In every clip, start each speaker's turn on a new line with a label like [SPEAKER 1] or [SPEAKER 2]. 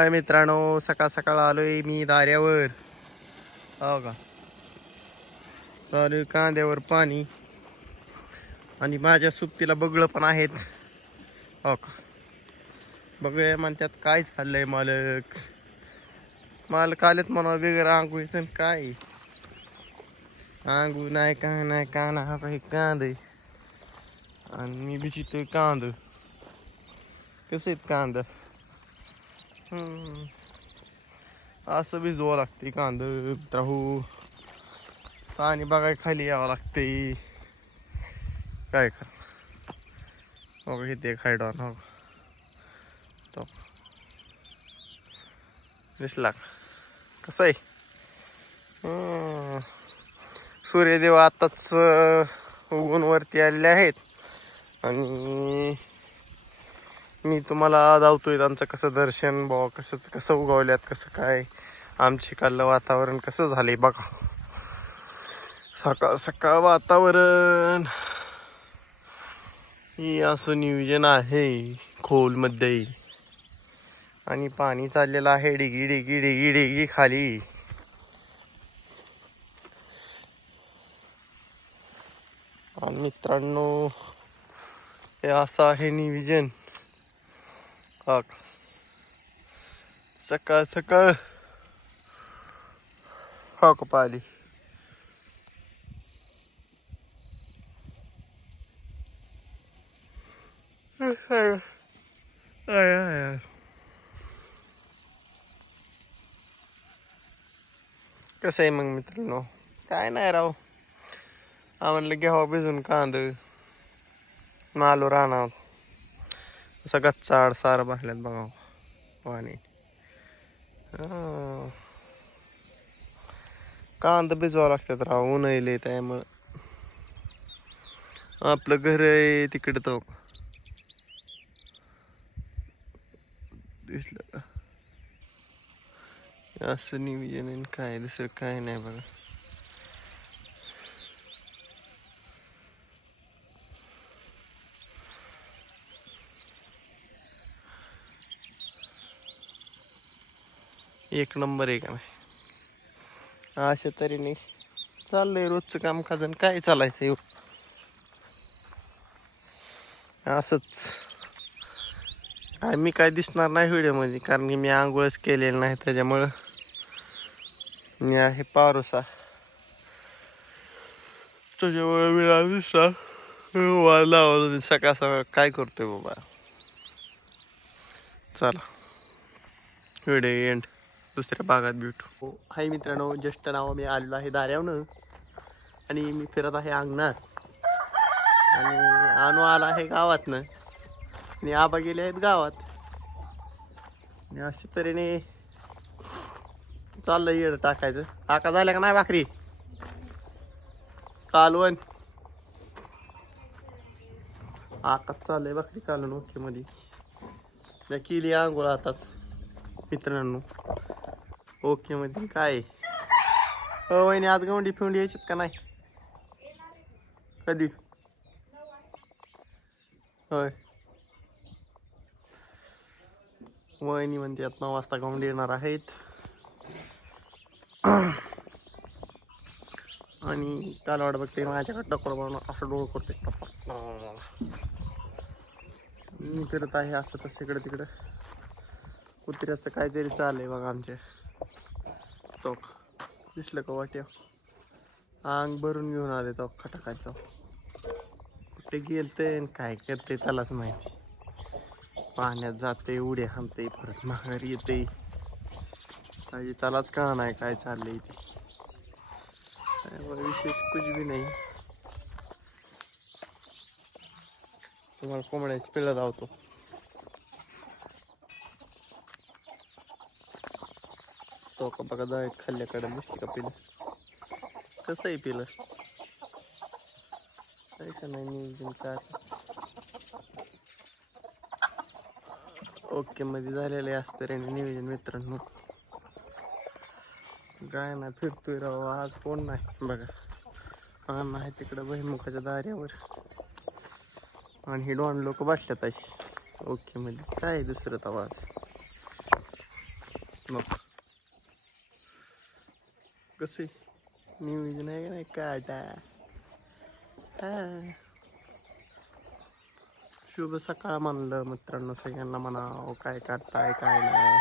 [SPEAKER 1] हाय मित्रांनो सकाळ सकाळ आलोय मी दाऱ्यावर. हो का? चालू कांद्यावर पाणी. आणि माझ्या सुट्टीला बगळं पण आहेत. हो का? बगळे म्हणतात काय खाल्लंय मालक? मालक आलेत म्हणा वेगळं आंघोळीचं काय? आंघू नाही का नाही का ना काही कांद. आणि मी बिचितोय कांद. कसं आहेत कांदा? असं भिजवावं लागते कांद राहू पाणी बघाय खाली यावं लागते. काय कर हो का इथे खायडॉन हो तो. दिसला कसं आहे? सूर्यदेव आताच उगून वरती आलेले आहेत. आणि मी तुम्हाला धावतोय आमचं कसं दर्शन बुवा कसं कसं उगवल्यात कसं काय? आमचे काललं वातावरण कसं झाले बघा. सकाळ सकाळ वातावरण. हे असं नियोजन आहे खोलमध्ये. आणि पाणी चाललेलं आहे डिगी डिगी डिगी डिगी खाली. आणि मित्रांनो हे असं आहे नियोजन. हा सकाळ सकाळ. हो का पाहिली कसं आहे मग मित्रांनो? काय नाही राव. आम्हाला घ्यावा भिजून कांद. मालो राहणार असा चाड सार भरल्यात बघा. पाणी. कांद कांदा लागतात राव ऊन त्यामुळं आपलं घर आहे तिकडं तो. दिसलं. असं नियोजन आहे काय दुसरं काय नाही बघा. एक नंबर आहे का नाही? अशा तऱ्हेने चाललंय रोजचं काम खाजन काय चालायचं येऊ असंच. मी काय दिसणार नाही व्हिडिओमध्ये कारण की मी आंघोळच केलेलं नाही त्याच्यामुळं मी आहे पारोसा. त्याच्यामुळे मी नाही दिसणार सकाळ सकाळ काय करतोय बाबा? चला. व्हिडिओ एंड दुसऱ्या भागात भेटू. हो. हाय मित्रांनो ज्येष्ठ नाव मी आलेलो आहे दाऱ्यावनं आणि मी फिरत आहे अंगणात. आणि आणू आला आहे गावातनं. आणि आबा गेले आहेत गावात. आणि अशा तऱ्हेने चाललं येड टाकायचं. आका झाल्या का नाही भाकरी? कालवण. आकाच चाललंय भाकरी कालवण ओके मध्ये. केली आंघोळ आताच मित्रांनो. ओके मध्ये काय? हो वहिनी आज गवंडी फिवंडी यायची का नाही? कधी? होय. वहिनी म्हणते आता नऊ वाजता गवंडी येणार आहेत. आणि त्याला वाट बघते माझ्याकडे टकोर बनवून असं डोळ करते. मी करत आहे असं तसं इकडं तिकडं कुत्र्याचं काहीतरी चाललंय बघा आमच्या चौक. दिसलं का वाट्या? आंग भरून घेऊन आले तो चौक. कुठे गेलते आणि काय करते त्यालाच माहिती. पाण्यात जाते उड्या हाणते परत माघारी येते. काही त्यालाच का नाही काय चाललंय ते? त्यामुळे विशेष कुछ बी नाही. तुम्हाला कोंबड्याची पिळं धावतो तो बघा जाय खाल्ल्याकडे दिसली का पिलं. कसं आहे पिलं? काय का नाही नियोजन काय ओके मध्ये झालेले असतं रे नियोजन मित्रांनो. काय ना फिरतोय राव आज कोण नाही बघा. हा नाही तिकडं बहिमुखाच्या दाऱ्यावर. आणि हे डॉन लोक बसल्यात अशी. ओके मध्ये. काय दुसरं तवाज आज मग. कसे नियोजन आहे म्हणजे का नाही काटा. हा. शुभ सकाळ म्हणलं मित्रांनो सगळ्यांना म्हणावं काय करताय काय नाही.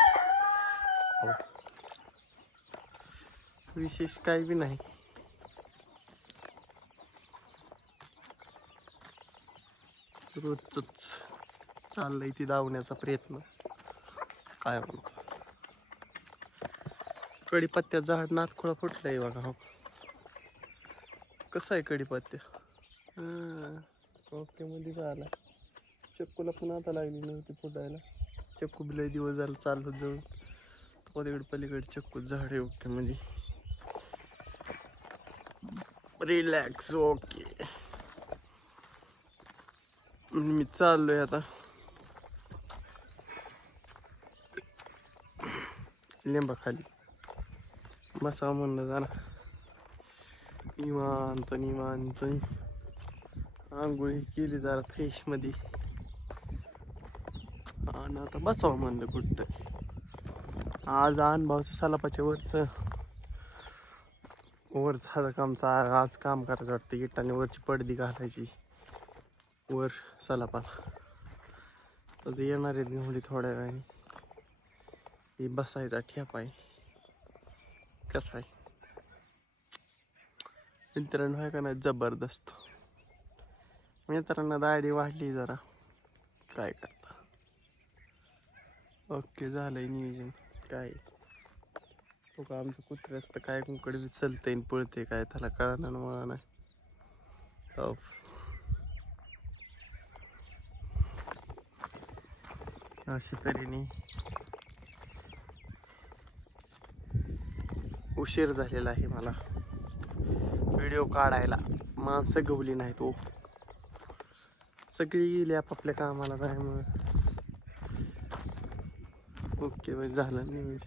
[SPEAKER 1] विशेष काही बी नाही. रोजच चाललंय ती धावण्याचा प्रयत्न. काय म्हणतो? कडीपत्त्या झाड नातखोळा फुटलंय बघा हो. कसं आहे कडीपत्त्या हा, ओके मध्ये आला चक्कूला पण आता लागली नव्हती फुटायला. चक्कू बी लय दिवस झाला चाललो जाऊन. पलीकडे पलीकडे चक्कू झाड आहे ओके मध्ये. Relax okay. मी चाललोय आता. लिंबा खाली बसावं म्हणलं जरा निवांत निवांत आंघोळी केली जरा फ्रेश आणि आता बसावं म्हणलं कुठं आज अनुभवचं सलापाच्या वरचं वर झालं कामचं आज काम करायचं वाटतं इटाने वरची पडदी घालायची वर सलापाला तर येणार आहेत घेऊन थोड्या वेळाने ही बसायचा ठेप आहे कसं आहे? मित्रांनो आहे का नाही जबरदस्त. मित्रांना दाढी वाढली जरा. काय करता? ओके झालंय नियोजन. काय? हो का आमचं कुत्रे असतं काय कुंकड बी पळते काय त्याला कळणार मला नाही अशी अशा तऱ्हेने उशीर झालेला आहे मला. व्हिडिओ काढायला. माणसं गवली नाहीत ओ सगळी गेली आपापल्या कामाला त्यामुळं ओके बाई झालं नाही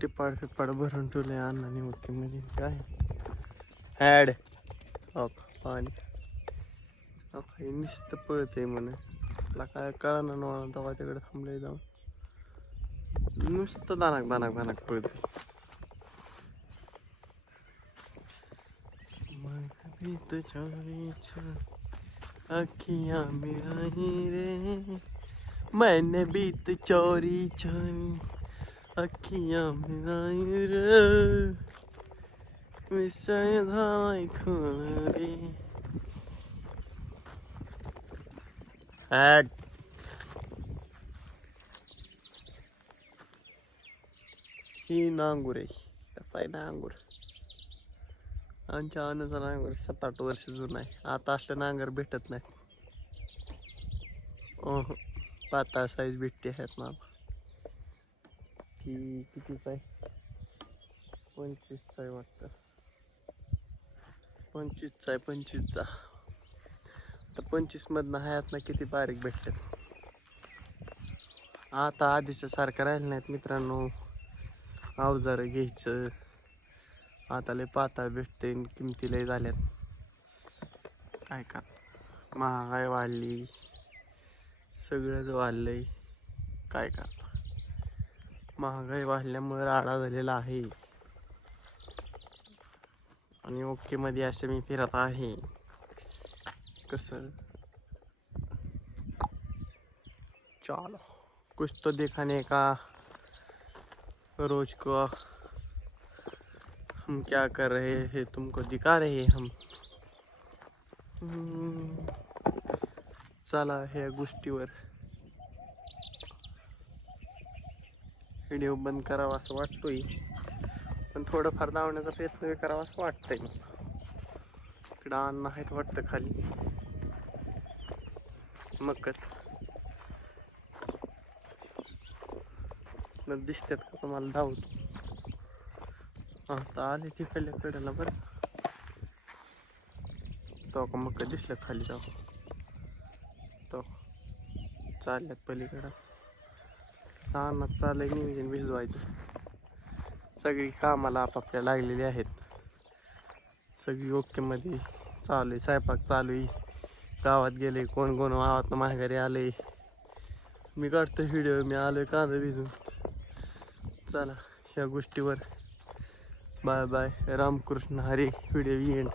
[SPEAKER 1] टिपाड फिपाड भरून ठेवलंय अण्णाने ओके म्हणजे काय? ॲड हो पाणी. हो हे नुसतं पळतंय म्हणे. मला काय कळणार ना तेव्हा तिकडे थांबले जाऊन. नुसतं दानाक दानाक दानाक पळतंय. मन बीत चोरी अखियां मिलाई रे मैंने बीत चोरी चोरी अखियां मिलाई रे विषय झालाय खून रे ॲड ही नांगूर आहे कसा आहे नांगूर आमच्या अनुचा नांगर सात आठ वर्ष जुना आहे. आता असलं नांगर भेटत नाही. अहं. साईज भेटते आहेत ना ती कितीच आहे? पंचवीसचा आहे वाटतं. पंचवीसचा आहे पंचवीसचा तर पंचवीसमधनं हयात ना किती बारीक भेटतात. आता आधीच्या सारखं राहिलं नाहीत मित्रांनो. अवजारं घ्यायचं. आता लय पाताळ भेटते आणि किमती लय झाल्यात. काय का? महागाई वाढली. सगळंच वाढलंय. काय का? महागाई वाढल्यामुळे राडा झालेला आहे. आणि ओके मध्ये असे मी फिरत आहे. कसं? चलो. कुछ तो दिखाने का? रोज को? हम क्या कर रहे हैं? तुमको दिखा रहे हैं हम। चला ह्या गोष्टीवर व्हिडिओ बंद करावा असं वाटतोय. पण थोडंफार धावण्याचा प्रयत्न करावा असं वाटतंय इकडं अन्न आहेत वाटतं खाली. मकत दिसतात का तुम्हाला धावतो आता आले तिकडल्या कड्याला बरं तो का मग दिसलं खाली जाऊ? तो चालल्यात पलीकडं. लहानात चालय नियोजन म्हणजे भिजवायचं. सगळी कामाला आपापल्या लागलेली आहेत. सगळी ओकेमध्ये चालू आहे स्वयंपाक चालू आहे गावात गेले कोण कोण गावात माघारी आले मी काढतो व्हिडिओ मी आलोय कांदा भिजून. चला ह्या गोष्टीवर bye bye. Ramakrishna Hari. Video end